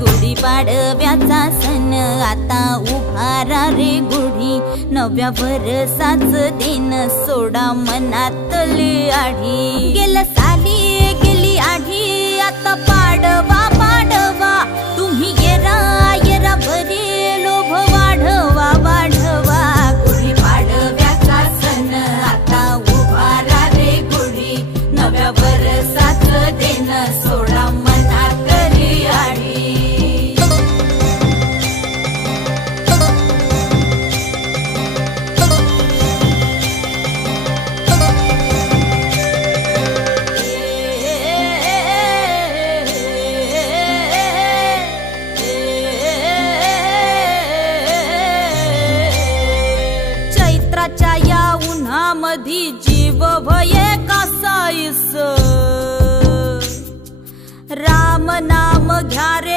गुढीपाडव्याचा सण आता उभारा रे गुढी, नव्या वर्षाच दिन सोडा मनातली आढी। गेल्या साली गेली आढी, आता पाडवा पाडवा, तुम्ही येरा येरा भरी लोभ वाढवा वाढवा। गुढीपाडव्याचा सण आता उभारा रे गुढी, नव्या वर्षाच दिन सोडा मनातली आढी। चैत्राच्या या उन्हामधी जीव भये कासाईस, राम नाम घ्या रे